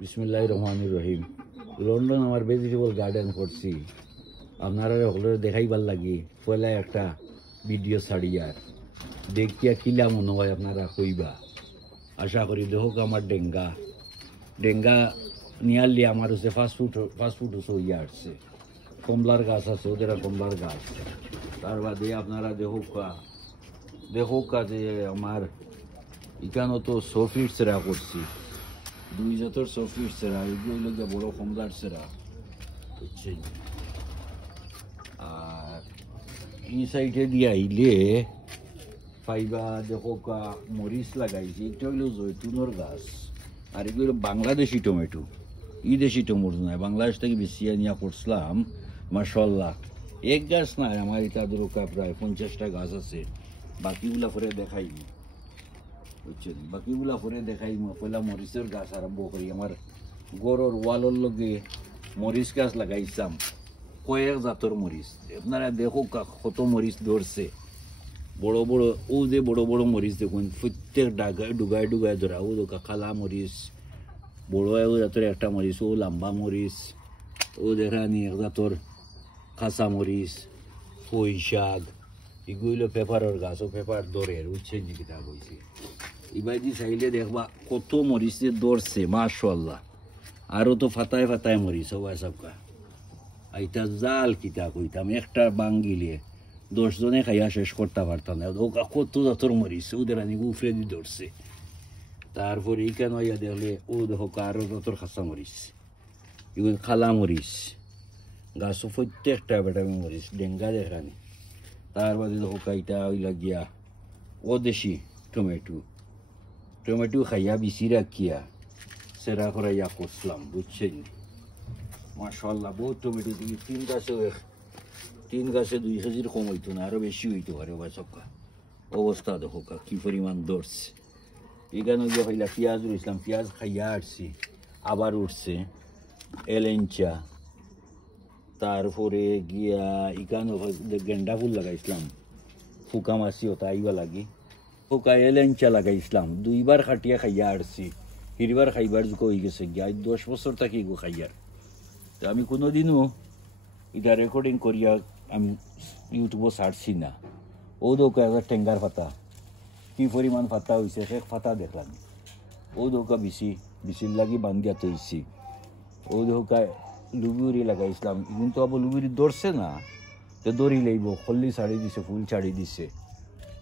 বিসমিল্লাহির রহমানির রহিম। লন্ডন আমার ভেজিটেবল গার্ডেন করছি, আপনারা সকলের দেখাইবার লাগি পয়লা একটা ভিডিও ছাড়িয়ার দেখিয়া কিলা মনে হয় আপনারা কইবা। আশা করি দেখুক আমার ডেঙ্গা নিয়ারলি আমার হচ্ছে ফাস্টফুড হইয়া আসছে। কমলার গাছ আছে, ওদের কমলার গাছ। তার বাদে আপনারা দেখুক যে আমার এখানে তো সফিট সেরা করছি, 2 জাতের সফিট সেরা, এগুলো বড় কমলার সেরা বুঝছেন। আর এই সাইডে দিয়ে আইলে পাইবা দেখুক মরিচ লাগাইছি, এটা হইল জৈতুনের গাছ। আর এগুলো বাংলাদেশি টমেটো, দেশি টমেটো নয়, বাংলাদেশ থেকে বেশি নিয়ে করছিলাম। মাশাআল্লাহ, এক গাছ নাই আমার, এটা ধরুকা প্রায় 50টা গাছ আছে। বাকিগুলা পরে দেখাইনি বুঝছেন, বাকিগুলা পরে দেখাইম। পয়লা মরিচের গাছ আরম্ভ করি। আমার গড়ের ওয়ালের লগে মরিচ গাছ লাগাইছাম, কয়েক জাতর মরিচ। আপনারা দেখো কত মরিচ ধরছে, বড় বড়। ও যে বড় বড় মরিচ দেখুন, প্রত্যেক ডুগায় ধরা। ও দেখা খালা মরিচ, বড় জাতর একটা মরিচ। ও লম্বা মরিচ। ও দেখানি এক জাতর কাঁচা মরিচ, পুঁই শাক। এগুলো পেপারের গাছ, ও পেপার দরের বুঝছেন নি কিতা কইছি। এবার দি চাইলে দেখবা কত মরিচ ধরছে মাশাআল্লাহ। আরো তো ফাতায় ফাতায় মরিচ সবাই সবকা। এইটা জাল কিতা কইতাম, একটা বাঙ্গিলে 10 জনে খাইয়া শেষ করতে পারতাম না। কত জাতর মরিচ ওদের আনি উফরে দি ধরছে। তারপরে এইখানে ইয়া দেখলে ও দেখো আরো জাতর খাসা মরিচ, এগুলো খালা মরিচ গাছ। প্রত্যেকটা বেটামি মরিচ ডেঙ্গা দেখানি। তার বাদে দেখো এইটা ওইলা গিয়া ও দেশি টমেটো খাইয়া বিচি রাখিয়া সেরা করাইয়া করছিলাম বুঝছেন। মাশাআল্লাহ, বহুত টমেটো দিই। 3 গাছে 2 কেজির কম হইতো না, আরো বেশি হইতো পারে বা সবকা। অবস্থা দেখো কি পরিমাণ ধরছে। এখানে গিয়ে পাইলা পেঁয়াজ রইছিলাম, পেঁয়াজ খাইয়া আসছি, আবার উঠছে এলেঞ্চা। তারপরে গিয়া এখানে গেন্ডা ফুল লাগাইছিলাম, ফুকা মাছি ওটা আইবা লাগি। ফুকা এলেঞ্চা লাগাইছিলাম, 2বার খাটিয়া খাইয়া আসছি। ফিরবার খাইবার যুগ হয়ে গেছে গিয়া 10 বছর থাকি এগো খাইয়ার। তো আমি কোনোদিনও এটা রেকর্ডিং করিয়া আমি ইউটিউবও ছাড়ছি না। ও দৌকা একটা টেঙ্গার পাতা, কি পরিমাণ পাতা হয়েছে সে পাতা দেখলাম। ও দৌকা বিচির লাগি বান্ধিয়া তৈছি। ও দৌকা লুগুরি লাগাইছিলাম, কিন্তু আবার লুগুরি ধরছে না, তো দড়ি লাগব। খল্লি ছাড়ি দিছে, ফুল ছাড়ি দিছে।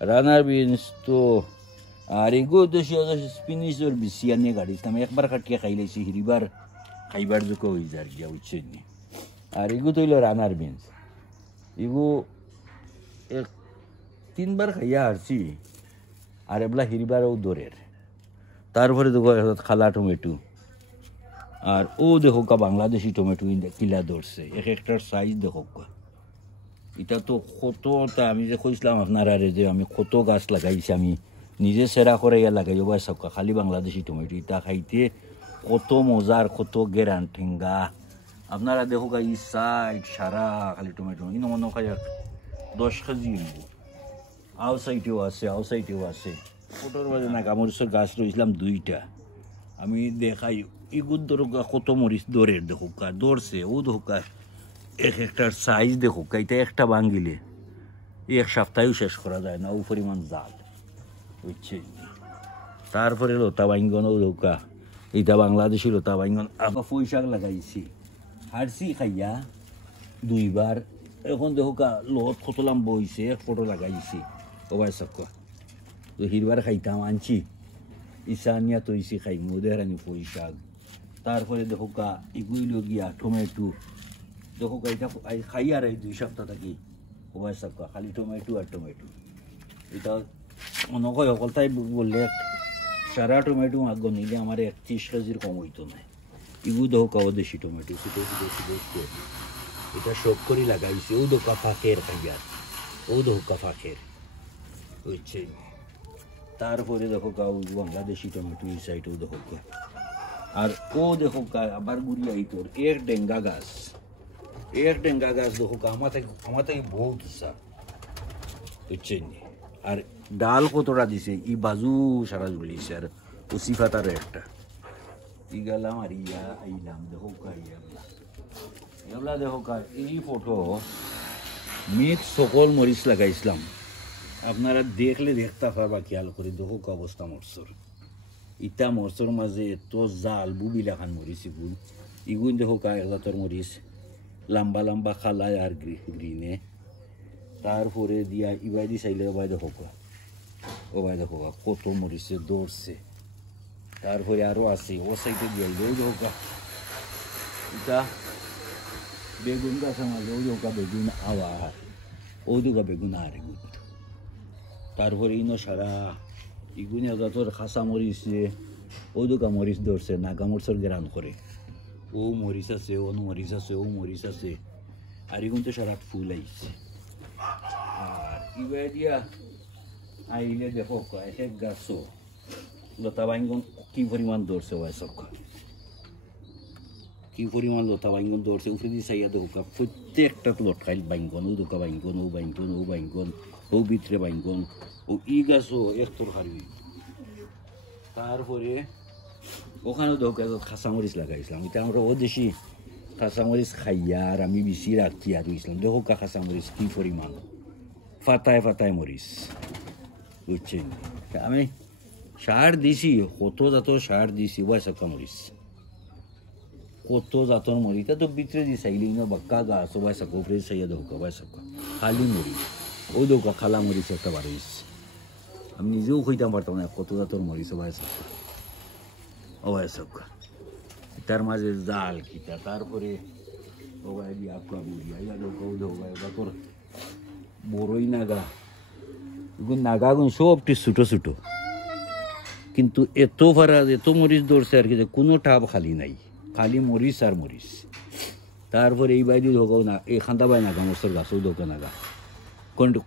রানার বিনস তো আর এগো দেশি স্পিনিশর বিচি আনিয়ে গাড়িছিলাম, একবার কাটিয়ে খাই লাইছি। হিরিবার খাইবার যোগ্য হয়ে যার গিয়া বুঝছেন। আর এগু তো হইল রানার বিনস, এগু 3বার খাইয়া হারছি। আর এবলা হিরিবারও দরের। তারপরে দেখো খালা টমেটো। আর ও দেখো বাংলাদেশি টমেটো কিলা ধরছে, একটার সাইজ দেখো। এটা তো কতটা, আমি যে কইছিলাম আপনারা যে আমি কত গাছ লাগাইছি, আমি নিজে সেরা করাইয়া লাগাই বা সব খালি বাংলাদেশি টমেটো। এটা খাইতে কত মজার, কত গেরান ঠেঙ্গা। আপনারা দেখো এই সাইড সারা খালি টমেটো। ইনো মনে হয় 10 কেজি। আউ সাইডেও আছে। ফটোর বাজে না মরিচের গাছ রয়েছিলাম 2টা। আমি দেখাই ইগুদ ধরুকা কত মরিচ দরের দেখুকা ধরছে। ও দেখুকা একটার সাইজ দেখুকা। এটা একটা বাঙ্গিলে 1 সপ্তাহেও শেষ করা যায় না, ও পরিমাণ জাল বুঝছে। তারপরে লতা বাইঙ্গনও দেখুকা, এটা বাংলাদেশি লতা বাইঙ্গন। আবার পুঁই শাক লাগাইছি, হারছি খাইয়া 2বার। এখন দেখুকা লত কত লাম্ব হয়েছে, 1 ফটো লাগাইছি ওবাই সবকা। তো হিরবার খাইতাম আনছি, ইসানিয়া তৈছি খাই মোদের আনি পুঁই শাক। তারপরে দেখোকা এগুলো গিয়া টমেটো। দেখোকা এটা খাই আর এই 2 সপ্তাহ থাকি ওবাই সবকা খালি টমেটো আর টমেটো। এটা মনে হয় সকল তাই বললে সারা টমেটো আগ নিলে আমার 31 কেজির কম হইতো না। এগুলো দেখোকা ও দেশি টমেটো, এটা সব করে লাগাইছে। ও দোকা ফাঁকের খাইয়ার, ও দোকা ফাঁকের বুঝছে। তারপরে দেখো বাংলাদেশি টমেটো এই সাইডেও দেখো। আর ও দেখো আবার গুড়িয়া তোর এক ডেঙ্গা গাছ দেখো আমার থেকে বহুত উৎসাহ বুঝছেন। আর ডাল কতটা দিছে, ই বাজু সারা ঝুলিছে। আর উসি ফাতারও একটা ই গেলাম আর ইয়া আইলাম দেখো এগুলা দেখো এই ফটো মিক্স সকল মরিচ লাগাইছিলাম আপনারা দেখলে দেখতে পারবা খেয়াল করে দেখো অবস্থা মরসর ইটা মরসর মাঝে এত জাল বুবিলাখান মরিচ ইগুন দেখো এক জাতর মরিচ লম্বা লম্বা খালায় আর গ্রিনে তারপরে দিয়া ইবাই দি চাইলে ওবাই দেখো কত মরিচে দৌড়ছে তারপরে আরো আছে ও সাইডে দিয়ে দেখো এটা বেগুন গাছ মাঝে বেগুন আবার ওদিকে বেগুন আর এগুন তারপরে ইনো সারা ইগুনে তোর খাসা মরিচ ওদিকে মরিচ ধরছে নাগা মরিচের গ্রান করে ও মরিচ আছে ও মরিচ আছে ও মরিচ আছে আর এগুন তো সারা ফুল আইছে আর ইবাই দিয়া আইলে দেখো এক গাছও লতা বাইঙ্গন কি পরিমাণ ধরছে ওয়াইসব কি পরিমাণ লতা বাইঙ্গন ধরছে উপরে দিয়ে চাইয়া দোকা প্রত্যেকটা লটকাইল বাইঙ্গন ও দোকা বাইঙ্গন ও বাইঙ্গন ও বাইঙ্গন ও ভিতরে বাইঙ্গন ও ই গাছও একটর হারবি তারপরে ওখানেও দোকা খাসামরিচ লাগাইছিলাম এটা আমরা ও দেশি খাসামরিচ খাইয়া আর আমি বেশি রাখি আর ইসলাম দেখো খাসামরিচ কি পরিমাণ ফাতায় ফাতায় মরিচ বুঝছেন আমি সার দিছি কত জাতর সার দিছি ওয়াইসকা মরিচ কত জাতর মরিচ তো ভিতরে দিয়ে চাইলি না বাক্কা গাছ ওয়াইসকা উপরে চাইয়া দোকা ওয়াইসকা খালি মরিচ ও দোকা খালা মরিচ একটা বাড়িস আমি নিজেও খুঁজতাম পারতাম না কত জাতর মরিচ ওয়াইসকা তার মাঝে জাল খিতা তারপরে ওবাই দিয়ে আপকা বুড়িয়া ইয়া দোকা ও দোকা তোর বড়ই নাগা এগুলো নাগাগুন সবটি ছোটো ছোটো কিন্তু এত ফারাজ এত মরিচ ধরছে আর কি কোনো টাপ খালি নাই খালি মরিচ আর মরিচ তারপরে এই বাইরে ঢোকাও না এই খান্দাবাই নাগা মরসর গাছও ঢোকা নাগা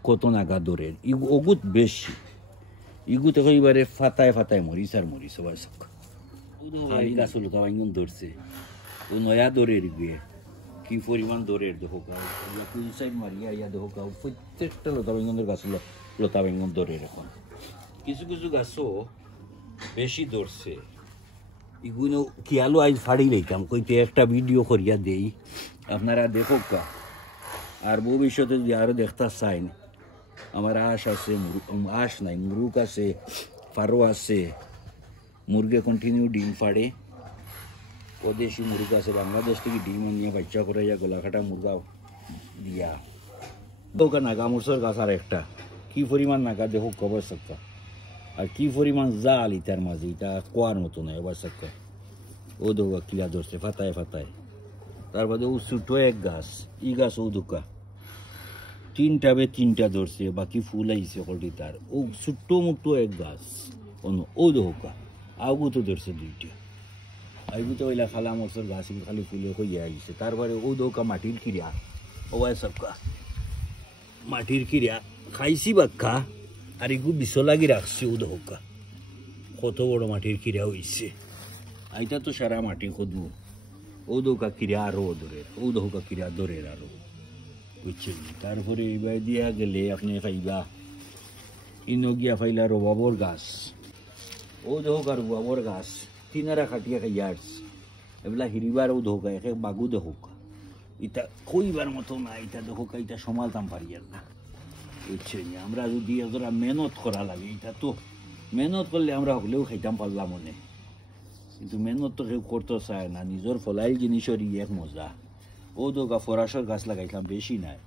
কত নাগা দৌড়ের ওগুত বেশি ইগুত এখন এবারে ফাতায় ফাতায় মরিচ আর মরিচ সবাই সব খালি গাছ লোকা বাইঙ্গন ধরছে ও নয়া দৌড়ের গিয়ে কি পরিমাণ দৌড়ের দেখো সাইড মারিয়া ইয়া দেখো প্রত্যেকটা লতা বেঙ্গনের গাছ লতা বেঙ্গন দৌড়ের এখন কিছু কিছু গাছও বেশি ধরছে এগুলো খেয়ালও আজ ফাড়ি লইতাম কইতে একটা ভিডিও করিয়া দেই আপনারা দেখো আর ভবিষ্যতে যদি আরও দেখতে চাইন আমার আশ আছে আশ নাই মুরুক আছে ফারো আছে মুরগে কন্টিনিউ ডিম ফাড়ে ওদেশি মুরগা আছে বাংলাদেশ থেকে ডিম আনিয়া বাচ্চা করাইয়া গোলাঘাটা মুরগা দিয়া ওকা নাগা মরসর গাছ আর একটা কি পরিমাণ নাগা দেখো কবর সক্কা আর কি পরিমাণ জাল ইটার মাঝে এটা কোয়ার মতো নয় এবার সক্কা ও দোকা কিলা ধরছে ফাতায় ফাতায় তার বাদে ও ছোটো এক গাছ ই গাছ ও দোকা তিনটা ধরছে বাকি ফুল আইছে কলটি তার ও ছোট্ট মোটো এক গাছ ও দোকা আগু তো ধরছে দুইটা আইবু তো ওইলা খালা মরসর গাছ খালি ফুলে হইয়া আইছে তারপরে ও দৌকা মাটির খিরিয়া ওবাই সবকা মাটির খিরিয়া খাইছি বাক্কা আর এগু বিষ লাগি রাখছি ও দৌকা কত বড় মাটির খিরিয়া হইছে আইটা তো সারা মাটি খদু ও দৌকা খিরিয়া আরো দরের ও দৌকা খিরিয়া দরের আরো বুঝছেন তারপরে এইবার দিয়া গেলে আপনি খাইবা ইনো গিয়া ফাইলা রবাবর গাছ ও দৌকা রবাবর গাছ তিনারা খাটিয়া খাইয়া আসছে এগুলা হিরিবারও ধোকা এক বাগু দেখোকা এটা কইবার মতো না এটা দেখোকা এটা সমালতাম পারি না বুঝছেন আমরা যদি এতটা মেহনত করা লাগে এটা তো মেহনত করলে আমরা হলেও খাইতাম পারলাম মনে কিন্তু মেহনত তো কেউ করতে চায় না নিজের ফলাইল জিনিসেরই এক মজা ও দোকা ফরাসর গাছ লাগাইছিলাম বেশি নাই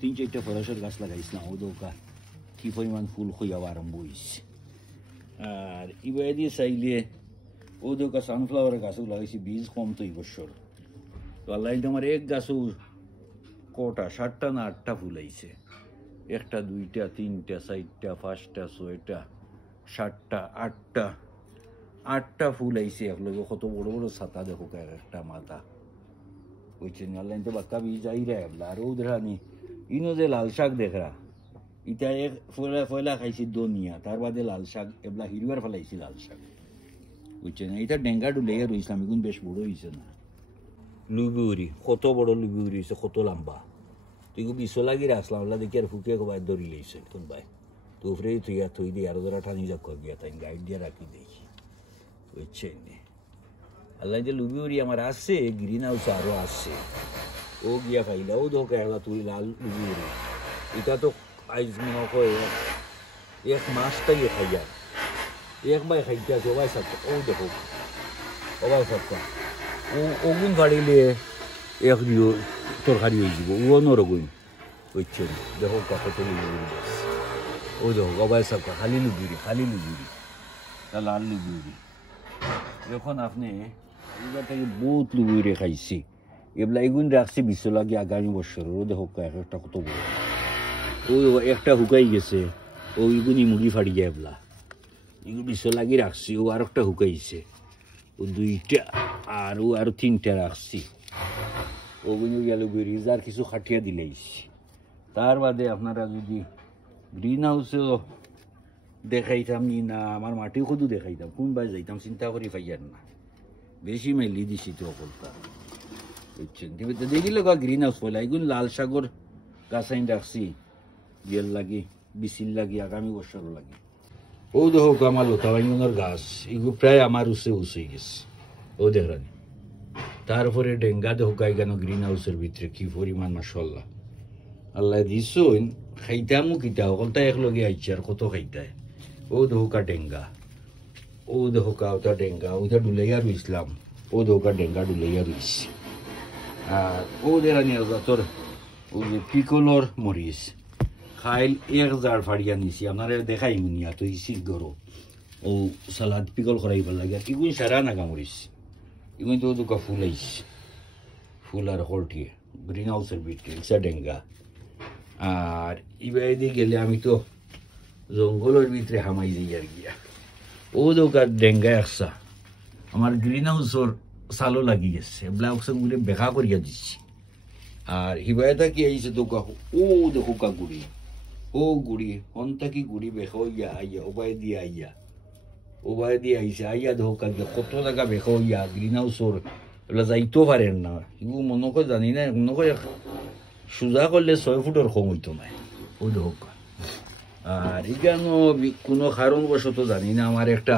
3-4টা ফরাসর গাছ লাগাইছিলাম ও দোকা কি পরিমাণ ফুল হইয়া আরম্ভ হয়েছে আর ইবাই দিয়ে চাইলে ও দোকা সানফ্লাওয়ার গাছও লাগাইছি বীজ কম তো এই বছর তো আল্লাহ আমার এক গাছও কটা 7টা না 8টা ফুল আইছে 1টা 2টা 3টা 4টা 5টা 6টা 7টা 8টা ফুল আইছে একলগে কত বড় বড় ছাতা দেখো একটা মাথা বুঝছেন আল্লাহ তো বাক্কা বীজ আই রে আর ওধরানি ইনো যে লাল শাক দেখরা ইটা এক ফয়লা খাইছি দনিয়া তার বাদে লাল শাক এবলা হিরবার ফেলাইছি লাল শাক বুঝছেন এটা ডেঙ্গা ডুলেয়া রয়েছিলাম এখন বেশ বড় হয়েছে না লুবিউরি কত বড় লুবিউরি হয়েছে কত লম্বা তুই বিষ লাগি রাখলাম আল্লাহ দেখি আর ফুকে কবাই দড়ি লইছে কোন ভাই তো উপরেই থই দিয়ে আরো ধরা টানি যাক গিয়া তাই গাইড দিয়ে রাখি দেখি বুঝছেন আল্লাহ যে লুবিউরি আমার আসছে, গ্রিন হাউস আরও আসছে, ও গিয়া খাইলা, ও ধোকা এলা তুই লাল লুবিউরি, এটা তো আইজ মনে কয় 1 মাস তাই খাইয়া, 1 বাই খাইতে আছে, ওবাই সাতটা, ও দেখো ওবাই সাতটা, ওগুন ফাড়িলে 1 দিও তরকারি হয়ে যাব, ও নরগুন বুঝছেন, দেখো কত লুবিউরি আছে, ও দেখো ওবাই সাতটা, খালি লুবিউরি, লাল লুবিউরি। এখন আপনি এবার থেকে বহুত লুবিউরি খাইছি, এগুলা এগুন রাখছি 20 লাগে আগামী বছর, ও দেখো একটা কত বড়, ও একটা হুকাই গেছে, ও এগুনি মুড়ি ফাড়ি যায়, এবলা এগুলো 20 লাগি রাখছি, ও আর একটা হুকাইছে, ও 2টা, আর ও আরো 3টা রাখছি, ওগুলো গেল রিজার কিছু খাটিয়া দিলেইছি। তার বাদে আপনারা যদি গ্রিন হাউসেও দেখাইতাম নি না, আমার মাটিও শুধু দেখাইতাম, কোন বাই যাইতাম চিন্তা করি পাইয়ার না, বেশি মেলি দিছি তো অকলতা বুঝছেন। দেখিল গ্রিন হাউস পয়লা এগুলো লাল সাগর গাছাইন রাখছি, বিয়ের লাগি, বিচির লাগি, আগামী বছর লাগি। ও দেখো আমার লতা বাইঙ্গনের গাছ, এগুলো প্রায় আমার উসে গেছে, ও দেখরানি। তারপরে ডেঙ্গা দেখো কেন গ্রিন হাউসের ভিতরে কি পরিমাণ, মাশাআল্লাহ আল্লাহ দিস, খাইতামও কিতা অকলতা একলগে আইছে, আর কত খাইতায়। ও দেখোকা ডেঙ্গা, ও দেখোকা ওটা ডেঙ্গা, ওইটা ডুলাইয়া রইছিলাম, ও দেখোকা ডেঙ্গা ডুলাইয়া রইছে। আর ও দেরানি তোর ও যে পিকলর মরিচ খাইল 1 জার ফাড়িয়া নিছি, আপনারা দেখাই মুনিয়া তো ইসির গরো, ও সালাদ পিকল করাইবার লাগে, আর এগুলো সারা নাগা মরিচ, এগুলো তো দুকা ফুল আইছে, ফুল আর হলটিয়ে গ্রিন হাউসের ভিতরে ইসা ডেঙ্গা। আর ইবাইদি গেলে আমি তো জঙ্গলের ভিতরে হামাই যাই আর গিয়া, ও দোকার ডেঙ্গা একসা আমার গ্রিন হাউসর সালো লাগি গেছে, ব্লাউকসে গুলি বেকা করিয়া দিচ্ছি। আর হিবায়তা কি আইছে দোকা, ও দেখো কা গুড়ি, ও গুড়ি হন্তা কি গুড়ি বেকা হইয়া আইয়া, ওবাই দিয়ে আইছে, আইয়া দেখো কা কত জায়গা বেকা হইয়া গ্রিন হাউসর এগুলা যাইতেও পারেন না, এগুলো মনে করে জানি না, মনে করে সোজা করলে 6 ফুটের কম হইতো না, ও দেখো। আর এখানো কোনো কারণবশত জানি না আমার একটা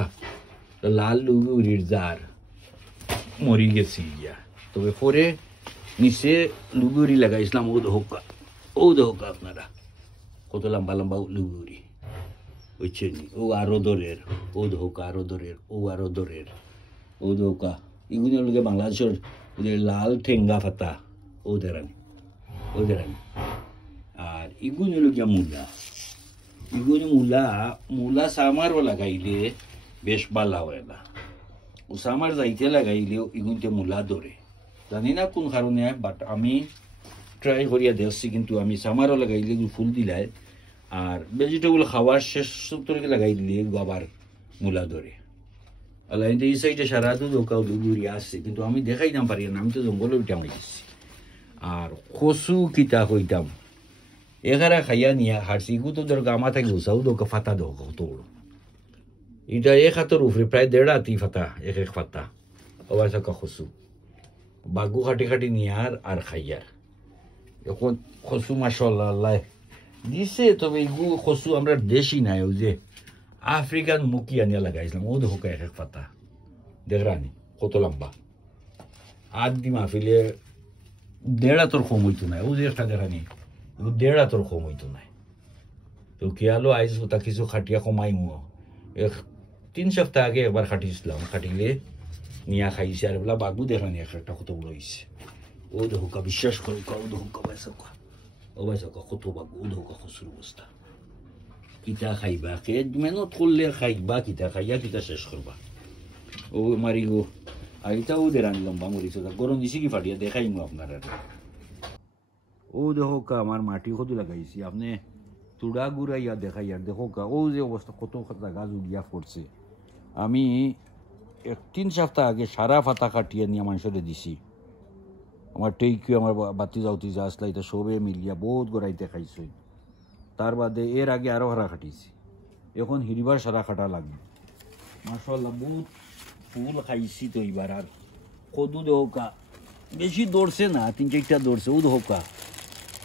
লাল লুবিউরির জার মরি গেছি ইয়া, তবে পরে নিচে লুবিউরি লাগাইছিলাম, ও দেখোকা আপনারা কত লম্বা লম্বা লুবিউরি বুঝছেন, ও আরো দরের, ও দেখোকা আরো দরের, ও আরো দরের, ও দেখোকা এগুলো লোকে বাংলাদেশের লাল ঠেঙ্গা ফাতা, ও দেরানি। আর এগুলো লোকিয়া মূলা সামারও লাগাইলে বেশ ভালো হয় না, ও সামার যাইতে লাগাইলেও এগুনতে মূলা ধরে, জানি না কোন কারণে, বাট আমি ট্রাই করিয়া দেখছি, কিন্তু আমি সামারও লাগাইলে ফুল দিলাই, আর ভেজিটেবল খাওয়ার শেষ সপ্তাহে লাগাই দিলে আবার মূলা ধরে। আল্লাহ এই সাইডে সারা দোকাও দুগুড়ি আসছে, কিন্তু আমি দেখাই না পারি না, আমি তো জঙ্গলে উঠে গেছি। আর কচু কিতা হইতাম এখানে খাইয়া নিয়ে হারছি, ইগু তো ধর গামা থাকি উসাও দোকা ফাতা দোক কত বড়, এটা 1 হাতের উপরে প্রায় 1.5 হাতি ফাতা, এক ফাতা, আবার থাকা কচু বাগু খাটি নিয়ে আর খাইয়ার। এখন কচু মাশাআল্লাহ আল্লাহ দিছে, তবে ইগু কচু আমরা দেশি নাই, ওই যে আফ্রিকান মুখি আনিয়া লাগাইছিলাম, ও দেখো এক পাতা দেখরানি কত লম্বা, আট দি মাহফিলে 1.5 হাতের কম হইতো নাই, ও যে একটা দেখানি 1.5 হাতের কম হইতো নাই। তো কি আলো আইস ওটা কিছু খাটিয়া কমাই 3 সপ্তাহ আগে একবার খাটিয়েছিলাম, খাটিলে নিয়া খাইছে, আর বলা বাগু দেখানি একটা কত বড় হয়েছে, ও দেখো বিশ্বাস করো, ও দেখো বাইসা কত বাগু, ও দেখো কচুর অবস্থা। কিতা খাইবা, কে মেহনত করলে খাইবা, কিতা খাইয়া কিতা শেষ করবা, ও মারি গো। আর এটাও দেরানি লম্বা মরিচ, গরম দিছি কি ফাটিয়া দেখাইমু আপনারা। ও দেখো কা আমার মাটি কত লাগাইছি, আপনি তুড়া গুড়াইয়া দেখাইয়া দেখো কা, ও যে অবস্থা কত জায়গা জুগিয়া পড়ছে। আমি 3 সপ্তাহ আগে সারা ফাতা কাটিয়ে নিয়ে মানুষের দিছি, আমার টেইকে আমার বাতি যাওতি যা আসলা, এটা সবে মিলিয়া বহুত গড়াইতে খাইছে। তার বাদে এর আগে আরো হারা খাটিয়েছি, এখন হিরিবার সারা খাটা লাগবে। মাশাআল্লাহ বহুত ফুল খাইছি তো এইবার। আর কদু দেহকা বেশি দৌড়ছে না, 3-4টা দৌড়ছে, ও দেহকা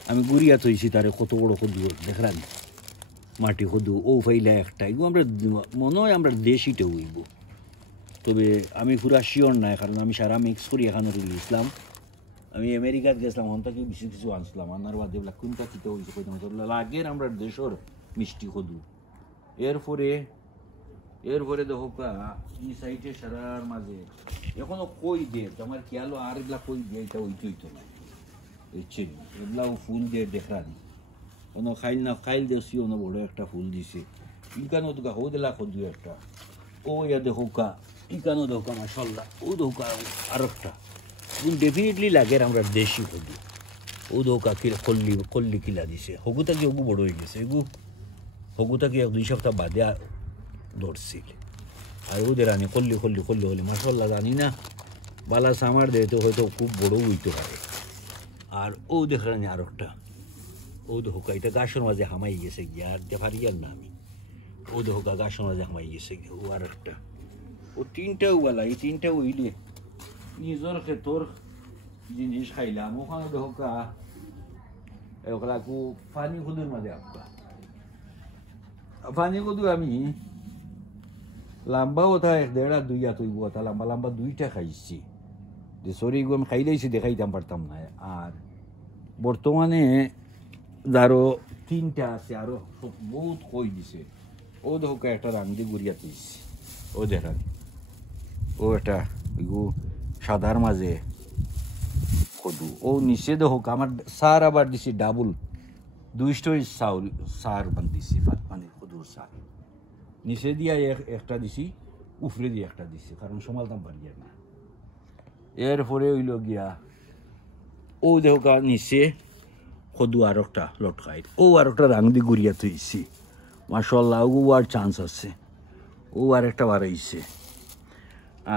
আমি গুড়িয়া থইছি তারে, কত বড় কদু দেখলাম, মাটি কদু ও ফাইলা একটা, এগুলো আমরা মনে হয় আমরা দেশিটা হইব। তবে আমি পুরা শিওর নাই, কারণ আমি সারা মিক্স করি এখানে ইসলাম। আমি আমেরিকাত গেছিলাম, ওখান থেকে কিছু কিছু আনছিলাম, আনার বাদ এগুলা কোনটা খেতে হয়েছে কইতাম লাগের আমরা দেশের মিষ্টি কদু। এরপরে দেখো এই সাইডে সারার মাঝে এখনো কই দে আমার খেয়াল আর এগুলা কই দিয়ে এটা হইতো না, বুঝছেন? এগুলাও ফুল দিয়ে দেখানি কোনো খাইল না, খাইল দেখছি অন্য বড় একটা ফুল দিছে ইকানো তো হো দিলা কদু একটা। ও ইয়া দেখো ইকানো দেখো মাশাল্লাহ, ও দেখো আর একটা ডেফিনেটলি লাগে আমরা দেশি কদু। ও দেখো কল্লি কিলা দিছে, হগুতা কি হগু বড় হয়ে গেছে, হগুতা কি 2 সপ্তাহ বাদে ধরছিল। আর ওদের আনি কল্লি হলে মাশাল্লাহ জানি না বালা সামার দেয় তো হয়তো খুব বড় হইতে পারে। আর ও দেখানি আর একটা, ও দেখোকা এটা গাছের মাঝে হামাই গেছে গিয়া, আর দেখারি আর না আমি। ও দেখোকা গাছের মাঝে হামাই গেছে গিয়া, ও আর একটা, ও তিনটাও বালা, এই তিনটা হইলে নিজের ক্ষেত্র জিনিস খাইলাম। ওখানে দেখোকা ওগুলা পানি কদুর মাঝে আপকা পানি কদু আমি লাম্বা ওটা 1.5 2 তৈব ওটা লম্বা 2টা খাইছি, যে সরি আমি খাইলেছি দেখাইতাম পারতাম না। আর বর্তমানে যারও 3টা আছে, আরো বহুত কই দিছে। ও দেখো একটা রাঙ্গি গুড়িয়া দিয়েছি, ও দেখান ও একটা সাদার মাঝে কদু। ও নিচে দেখো আমার সার আবার দিছি ডাবল 2 স্টোরি সার দিছি, মানে কদুর সার নিচে দিয়া একটা দিছি, উফরে দিয়ে একটা দিছি, কারণ সমালতাম পারি না। এরপরে হইল গিয়া ও দেখো নিচে কদু আর একটা লটকাই, ও আর একটা রাং দি গুড়িয়া তুইছি মাশাল্লাহ, ও আর চান্স আছে, ও আর একটা বাড়াইছে।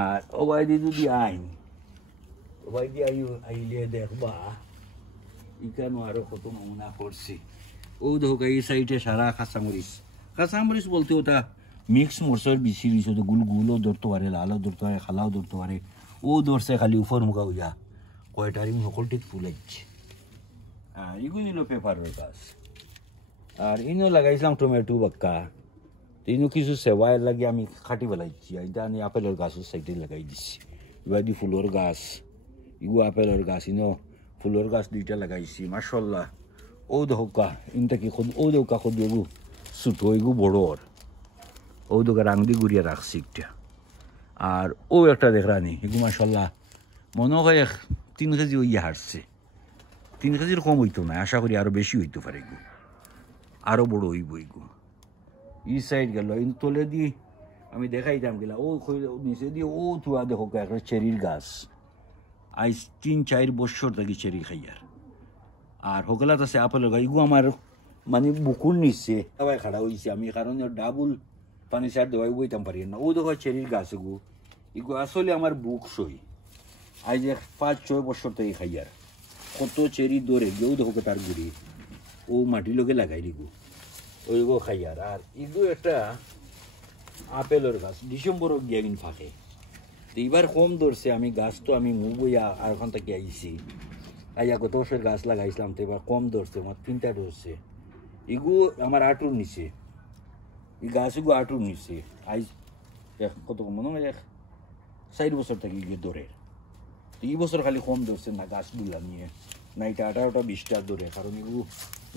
আর ও ভাই দি যদি আইন ও ভাই দি আইলে দেখবা ইকানো আরো কত নমুনা করছি। ও দেখো এই সাইডে সারা কাঁচামরিচ বলতে ওটা মিক্স মরচের বেশি দিছে, তো গুলও ধরতে পারে, লালও ধরতে পারে, খালাও ধরতে পারে। ও ধরছে খালি উপর মুখা হইয়া কয়টারি সকলটিক ফুলাইছে। আর এগুলো নিল পেপারের গাছ। আর ইনো লাগাইছিলাম টমেটো বাক্কা, ইনো কিছু সেবাইয়ের লাগে আমি খাটি বেলাইছি, এটা আমি আপেলের গাছের সাইডে লাগাই দিছি। এবার দি ফুলের গাছ, ইগু আপেলের গাছ, ইনো ফুলের গাছ 2টা লাগাইছি মাশাল্লাহ। ও দেখোকা ইনটা কি ও দেখোকা কদু এগু ছোটো এগু বড়র, ও দোকা রাং দি গুড়িয়া রাখছি একটা। আর ও একটা দেখরানি এগু মাশাল্লাহ মনে হয় 3 কেজি হইয়া হারছে, 3 কেজির কম হইতো না, আশা করি আরো বেশি হইতে পারে, এগু আরো বড় হইব। এগু ই সাইড গেল ইন তোলে দি আমি দেখাইতাম গেলা, ও নিচে দিয়ে ও তুয়া দেখো একটা চেরির গাছ, আজ 3-4 বছর থাকি চেরি খাইয়ার। আর হোকলাত আছে আপেলের গাছ, এগু আমার মানে বুকুর নিচে সবাই খাড়া হয়েছে আমি, কারণ ডাবল পানি সার দেওয়াই বইতাম পারি না। ও দেখো চেরির গাছ এগু আসলে আমার বুক সই, আজ 5-6 বছর থেকে খাইয়ার কত চেরি দৌড়ে গেও দেখো তার গুড়ি ও মাটি লোকে লাগাই দিগু ওইগো খাইয়ার। আর এগু একটা আপেলের গাছ ডিসেম্বরও গিয়া কিন ফাঁকে, এইবার কম ধরছে। আমি গাছ তো আমি মুখ বইয়া আর ওখান থেকে আইছি, আইয়া গত বছর গাছ লাগাইছিলাম, তো এবার কম ধরছে, আমার 3টা ধরছে। এগু আমার 8 নিচে, এই গাছ এগু 8 নিচে, আজ কত মনে হয় 4 বছর থেকে গিয়ে ধরে। তো এই বছর খালি কম ধরছে না গাছগুলা নিয়ে, না এটা 18টা 20টা ধরে, কারণ এগু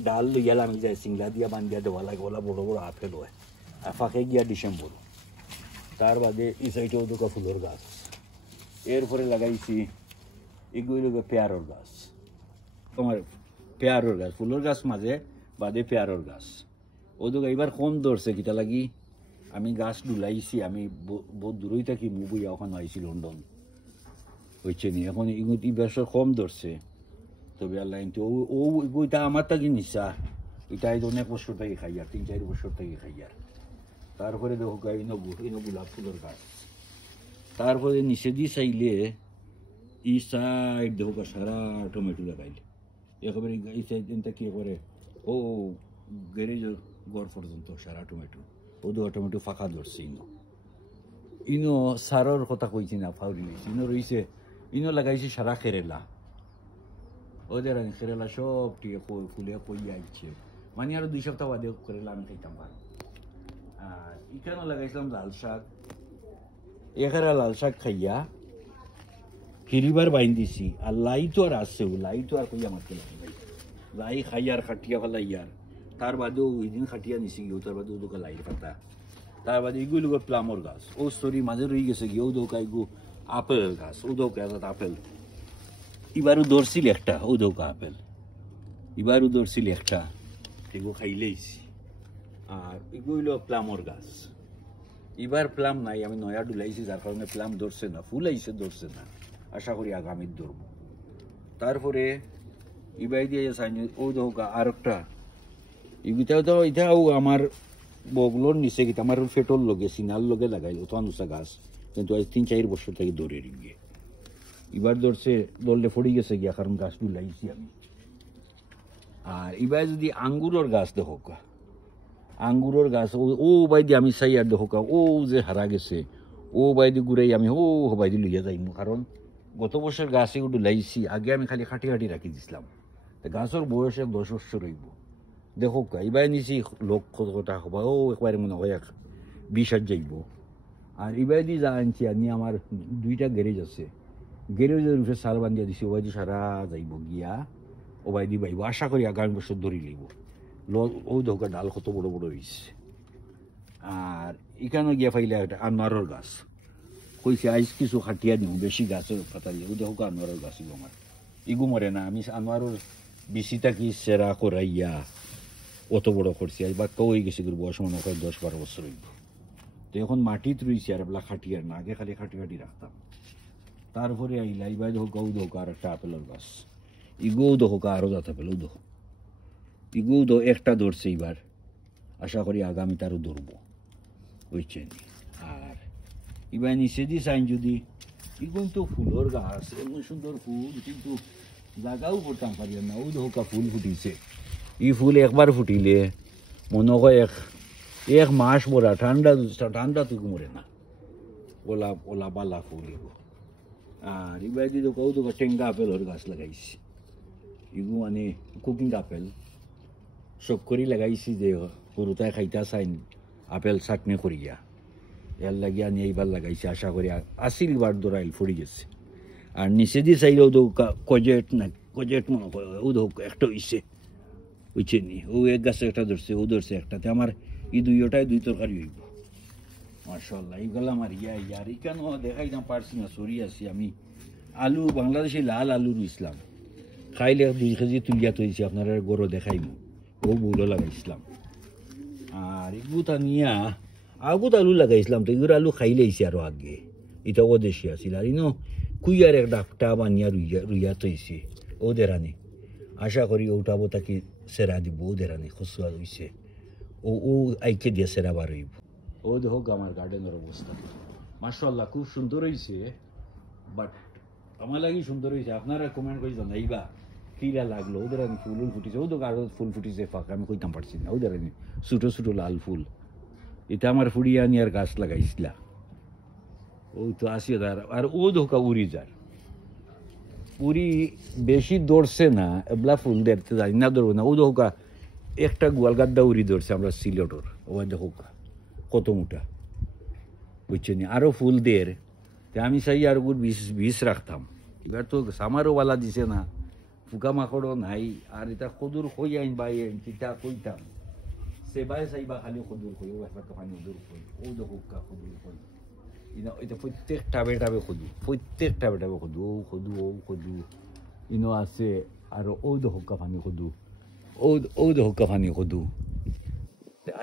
ডাল লইয়া আমি যাই সিংলা দিয়া বান্ধিয়া দেওয়া লাগে, ওলা বড় বড় আপেল হয়। আর ফাঁকে গিয়া ডিসেম্বর, তার বাদে এই সাইডেও দুটো ফুলের গাছ। এরপরে লাগাইছি এগুলো পেয়ারর গাছ, তোমার পেয়ারর গাছ, ফুলের গাছ মাঝে বাদে পেয়ারর গাছ। ও দুটো এবার কম ধরছে কিটা লাগি আমি গাছ ডুলাইছি, আমি বহুত দূরই থাকি, মুবইয়া ওখানে আইছি লন্ডন, হচ্ছে নি এখন এই বছর কম ধরছে। তবে আল্লাহ কিন্তু ও এটা আমার থাকি নিশা, এটা অনেক বছর থেকে খাইয়ার, 3-4 বছর থেকে খাইয়ার। তারপরে দেখো ইনো গোলাপ ফুলের গাছ। তারপরে নিচে দিয়ে চাইলে ই সাইড দেখো সারা টমেটো লাগাইলে, একেবারে এই সাইড কি করে ও গ্যারেজের ঘর পর্যন্ত সারা টমেটো, ও দু টমেটো ফাঁকা ধরছে। ইনো সারর কথা কইছি না, ফাউরি হয়েছে। ইনো রয়েছে, ইনো লাগাইছে সারা কেরেলা, ওদের কেরেলা সব টিকে ফুলে কই আইছে, মানে আরো 2 সপ্তাহ বাদে কেরেলা আমি খাইতাম পারি। আর এখানেও লাগাইছিলাম লাল শাক, এখারা লাল শাক খাইয়া হিরিবার বাইন দিছি আর লাই তো আর আসছেও লাই তো আর কইয়া মারতে লাগে ভাই লাই খাইয়ার খাটিয়া ফেলাই ইয়ার তার বাদেও ওই দিন খাটিয়া নিছি গিয়েও তার বাদে ওদোকা লাইর পাতা তার বাদে এগুলো প্লামর গাছ ও সরি মাঝে রয়ে গেছে গিয়ে ওদোকা এগু আপেল গাছ ওদোকা আপেল এবারও ধরছিল একটা ওদোকা আপেল এবারও ধরছিল একটা এগু খাইলেইছি আর এগুলো প্লামর গাছ এবার প্লাম নাই আমি নয়া ডুলাইছি যার কারণে প্লাম ধরছে না ফুল আইসে ধরছে না আশা করি আগামীর ধরব তারপরে ইবাই দিয়ে ও দোকা আর একটা ইটাও তো এটাও আমার বগলোর নিচে গিয়ে আমার ফেটোর লগে সিনার লগে লাগাইল তো আনুসা গাছ কিন্তু আজ 3-4 বছর থেকে ধরে গিয়ে এবার ধরছে দললে ফড়ি গেছে গিয়া কারণ গাছ ডুলাইছি আমি আর এবার যদি আঙ্গুরের গাছ দেখো আঙ্গুরের গাছ ও বাইদি আমি চাই আর দেখো ও যে হারা গেছে ও বাইদি ঘুরাই আমি ও বাইদি লইয়া যাইমু কারণ গত বছর গাছে ডুলাইছি আগে আমি খালি খাটি খাটি রাখি দিছিলাম গাছের বয়সে 10 বছর রইব দেখো এবার নিছি লোক কথা হবা ও একবারে মনে হয় 20 যাইব আর এবার দিয়ে যা আনছি আনি আমার 2টা গ্যারেজ আছে গ্যারেজের উপরে সাল বান্ধিয়া দিছি ওবাইদি সারা যাইব গিয়া ওবাইদি বাইব আশা করি আগামী বছর ধরি লইব ও দোকা ডাল কত বড় বড় হয়েছে আর এখানে গিয়া ফাইলে একটা আনোয়ারের গাছ কইছে আইস কিছু খাটিয়া দিও বেশি গাছের পাতা দিয়ে ও দেখো আনোয়ারের গাছ আমার ইগু মরে না আমি আনোয়ারের বিচিটা কি সেরা করাইয়া অত বড় করছি আজ বাক্কা হয়ে গেছে বয়স মনে হয় 10-12 বছর হইব তো এখন মাটিত রয়েছি আর এগুলা খাটিয়ার না আগে খালি খাটি খাটি রাখতাম তারপরে আইলা ইবাই দেখো ও দেখো আর একটা আপেলের গাছ ইগো দেখো আরও যাতে পেলেও দেখো ইগু তো একটা ধরছে এবার আশা করি আগামী তারও ধরবো বুঝছেন আর এবার নিচে দিয়ে চাইন যদি এগুলো তো ফুলের গাছ এমন সুন্দর ফুল কিন্তু জাগাও করতাম পারি না ও ধোকা ফুল ফুটিছে এই ফুল একবার ফুটিলে মনে হয় এক মাস ভরা ঠান্ডা তুই মরে না ওলা ওলা বালা ফুল এগো আর এবার দিয়ে ও তো টেঙ্গা আপেলের গাছ লাগাইছি এগু মানে কুকিং আপেল সব করি লাগাইছি যে গরুটাই খাইতা চাইন আপেল চাটনি করিয়া এর লাগিয়া নিয়ে এইবার লাগাইছি আশা করি আসিল বার দৌড়াইল ফুড়ি গেছে আর নিচে দিয়ে চাইলেও তো কজেট না কজেট মনে করে ও ধোক একটা হইছে বুঝছে নি ও এক গাছে একটা ধরছে ও ধরছে একটাতে আমার এই দুইটাই 2 তরকারি হইব মাশাআল্লাহ এইগুলো আমার ইয়ার কেন দেখাই না পারছি না সরি আছি আমি আলু বাংলাদেশি লাল আলু রুইছিলাম খাইলে 2 কেজি তুলিয়া তৈছি আপনারা গরু দেখাইব ও বুলো লাগাইছিলাম আর এগুতা নিয়া আগুত আলু লাগাইছিলাম তো এগুলো আলু খাইলেইছি আরো আগে এটা ও দেশি আসিল আর ইনো কুইয়ার এক ডাকটা বানিয়া রুইয়া তৈছি ও দেরানি আশা করি ওটা তাকে সেরা দিব ও দেরানি খসুয়া হইছে ও আইকে দিয়ে সেরা বার হইব ও দেখো আমার গার্ডেনের অবস্থা মাশাআল্লাহ খুব সুন্দর হয়েছে বাট আমার লাগি সুন্দর হয়েছে আপনারা কমেন্ট করে জানাইবা কিরা লাগলো ওদের আমি ফুল ফুটিছে ও তো আরো ফুল ফুটিছে ফাঁকা আমি কইতাম পারছি না ওদের আমি ছোটো ছোটো লাল ফুল এটা আমার ফুড়িয়া আনি আর গাছ লাগাইছিলা ও তো আসি আর ও ধোকা উড়ি যার উড়ি বেশি দৌড়ছে না এবলা ফুল দেখতে জানি না ধরবো না ও ধোকা একটা গোয়ালগাদ্দা উড়ি ধরছে আমরা সিলেটর ও দেখো কত মোটা বুঝছেন আরো ফুল দের আমি চাই আর বিষ রাখতাম এবার তো সামারোওয়ালা দিছে না ফুকা মাকড়ও নাই আর এটা সদূর কই আইন বাই আইন তিতা কইতাম সেবাই চাইবা খালি সদূর কই ও একটা খানি সদূর কই ও দেখো সদূর কই এটা প্রত্যেক টাবে টাবে সদু প্রত্যেক টাবে টাবে সদু ও সদু ইনো আছে আর ও দেখো ফানি সদু ও দেখো ফানি সদু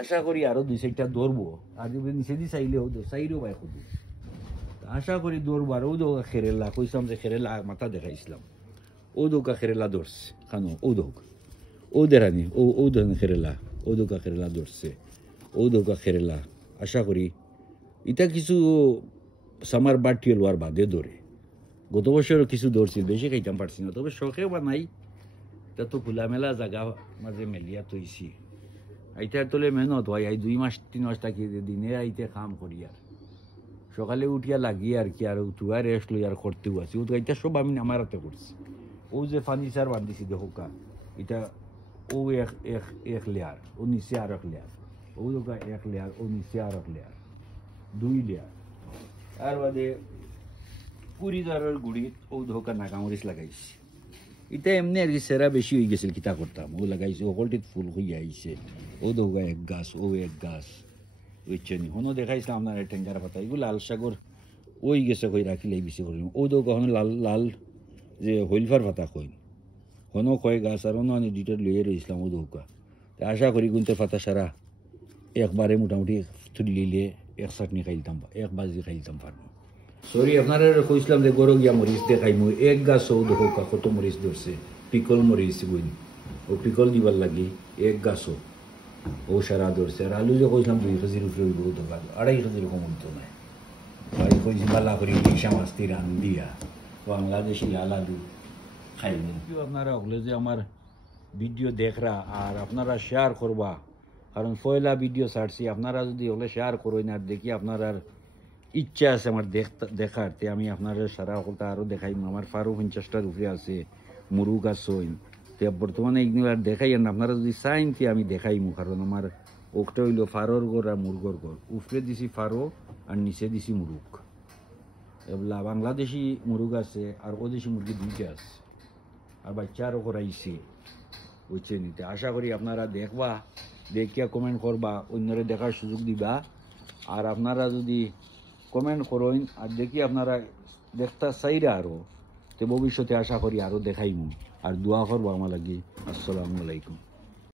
আশা করি আরো 2-4টা ধরবো আর যদি নিচে দি চাইলেও চাইলেও পাই সদু আশা করি দৌড়বো আর ও দোকা খেরেলা কইসাম যে খেরেলা মাথা দেখাইছিলাম ও দোকা খেরেলা ধরছে খানো ও দোক ও দেরানি ও দেন খেরেলা ও দোকা খেরেলা ধরছে ও দোকা খেরেলা আশা করি এটা কিছু সামার বাটিয়ে লোয়ার বাদে ধরে গত বছরও কিছু ধরছি বেশি খাইতাম পারছি না তবে শখে বা নাই তা তো খোলামেলা জায়গা মাঝে মেলিয়া তৈছি আইটার তোলে মেহনত হয় 2 মাস 3 মাস থাকি দিনে আইতে কাম করি আর সকালে উঠিয়া লাগিয়ে আর কি আর উঠুয়া রেস্ট লই আর করতেও আছি ও তো এটা সব আমি আমার হাতে করছি ও যে ফার্নিচার বান্ধিছি দেখোকা এটা ও এক লেয়ার ও নিচে আর এক লেয়ার ও দোকা 1 লেয়ার ও নিচে আর এক লেয়ার 2 লেয়ার তার বাদে কুড়িদারের গুড়িত ও ধোকা নাকামরিচ লাগাইছি। এটা এমনি আর কি সেরা বেশি হয়ে গেছিল, কিতা করতাম ও লাগাইছে, ওকলটিত ফুল হয়ে আইছে, ও ধোকা এক গাছ, ও এক গাছ, বুঝছেন। হনো দেখাইছিলাম আপনার টেঙ্গার পাতা, এগুলো লাল শাকর ওই গেছে কই রাখিলে বেশি করি। ও ধোকা হনো লাল লাল যে হইলফার পাতা কইন, হনো কয় গাছ আর অন্য আমি দুইটা লইয়ে রয়েছিলাম ও ধোকা। আশা করি গুনতে পাতা সারা একবারে মোটামুটি তুলিলে এক চাটনি খাইতাম, এক বাজি খাইতাম পারবো। সরি আপনারা কইছিলাম যে গরো গিয়া মরিচ দেখাইমু, এক গাছ ও দেখো কত মরিচ ধরছে, পিকল মরিচ গুইন, ও পিকল দিবার লাগি এক গাছও ও সারা ধরছে। আর আলু যে কইছিলাম 2 কেজির উপরে হইব, তো 2.5 কেজির কম উঠতো না। ভাই কইছি বালা করি ইলিশা মাছটি রান দিয়া বাংলাদেশি লাল আলু খাইবেন। আপনারা হলে যে আমার ভিডিও দেখরা আর আপনারা শেয়ার করবা, কারণ পয়লা ভিডিও ছাড়ছি, আপনারা যদি হলে শেয়ার করেন আর দেখি আপনার আর ইচ্ছা আছে আমার দেখার, তে আমি আপনারা সারা হলটা আরও দেখাই। আমার 50টার উপরে আছে মুরুগ আসইন, তে বর্তমানে এইগুলো আর দেখাই না। আপনারা যদি চাইন কি আমি দেখাইমু, কারণ আমার ওকটা হইল ফারোর গড় আর মুরগর গড়, উপরে দিছি ফারো আর নিচে দিছি মুরুগ। এগুলা বাংলাদেশি মুরুগ আছে আর ওদেশি মুরগি 2টা আছে, আর বাচ্চা আরও করাইছি, বুঝছে নিতে। আশা করি আপনারা দেখবা, দেখিয়া কমেন্ট করবা, অন্যরে দেখার সুযোগ দিবা। আর আপনারা যদি কমেন্ট করেন আর দেখি আপনারা দেখতে চাইরা আরও, তো ভবিষ্যতে আশা করি আরও দেখাইমু। আর দোয়া করবো আমার লাগি। আসসালামু আলাইকুম।